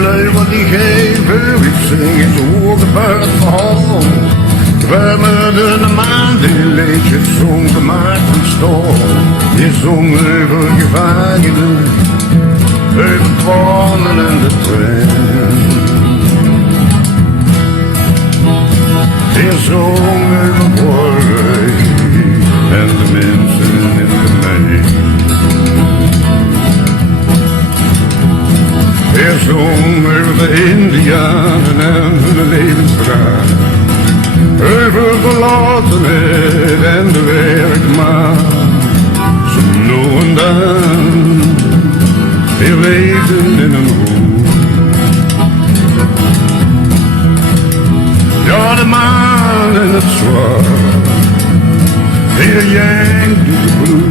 lui wat die geven, ik zing in de hoge buitenhal. Terwijl me de maan die leedjes zong de maart van storm. Je zong over gevangenen, over pannen en de trein. Je zong over morgen en de mensen in de mij. Je zong over de Indianen en hun levensvraag. Over verlatenheid en de werkmaat. Zo nu en dan weer weten in een hoek. Ja, de maan en het zwaar, hier jankt de bloed.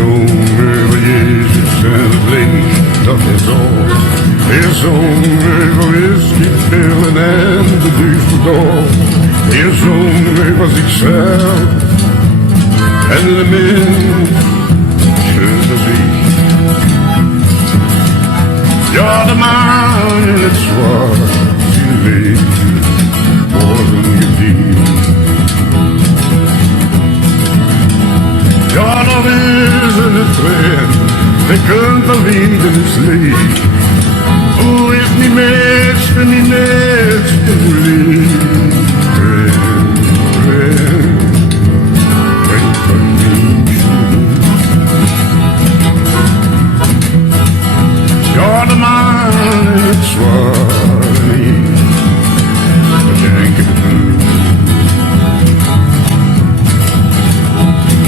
Over Jezus en het leed, dat is al. Hij zong over whisky, pillen en de duivel. Hij zong over zichzelf en de mensen zich. Ja, de maan in het zwart, zijn leven worden gediend. Ja, dat is het trend, je kunt wel weten is leeg. Hoe is niet niks, ben niet niks te verliezen. Ja, de maan in het zwarte niet, dat denk ik het.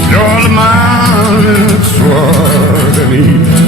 Ja, de maan in het zwarte niet.